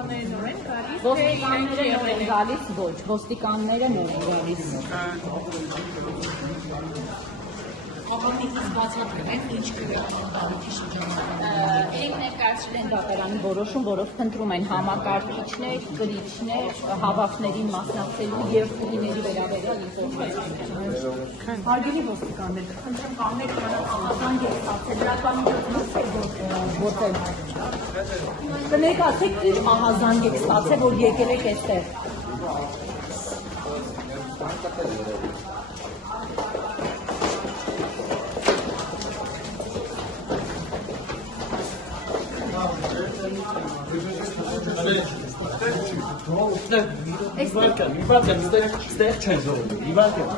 ոստիկանները նոր են գալիս, Ոստիկանները նոր են գալիս, ոչ, ոստիկանները նոր են գալիս։ Աղամիկից բացատրում են, ինչ գրական տարիքի շրջանում։ Իրենք ներկայացրել են դատարանի որոշում, որով փնտրում են համակարգիչներ, կրիչներ, հավաքներին մասնակցելու եւ փուլիների վերաբերյալ ինֆորմացիա։ Հարգելի ոստիկաններ, խնդրեմ կամեր կանան եւ ստացել Որտե՞ղ։ Կներկայացեք ինչ ահազանգ եք ստացել, որ եկել եք այստեղ։ Ստեղ չեն զողում, մի բական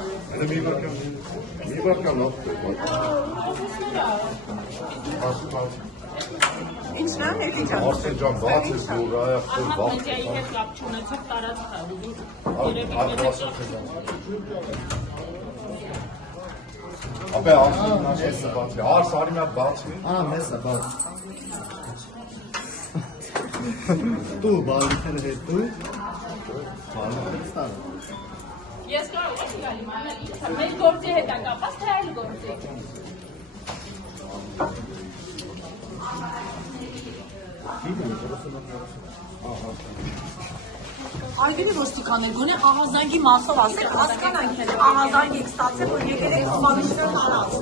Ինչն է, հետի ջան։ Արսեն ջան, բաց ես, որ այախտել բաղ Մեդիայի հետ կապ չունեցող տարածք Ապե Արսեն ես բացի, Արս արի մի հատ բացի մեզ է բաց Դու բալիքները հետ դու բալիքները ստան Ես կարող եմ գալի մանալ ինչ է, մեր գործի հետ է կապած, թե այլ գործի։ Արգելի ոստիկաններ, գոնե ահազանգի մասով ասեք, հասկանանք թե ահազանգ եք ստացել, որ եկել եք խոհանիշներ հարած։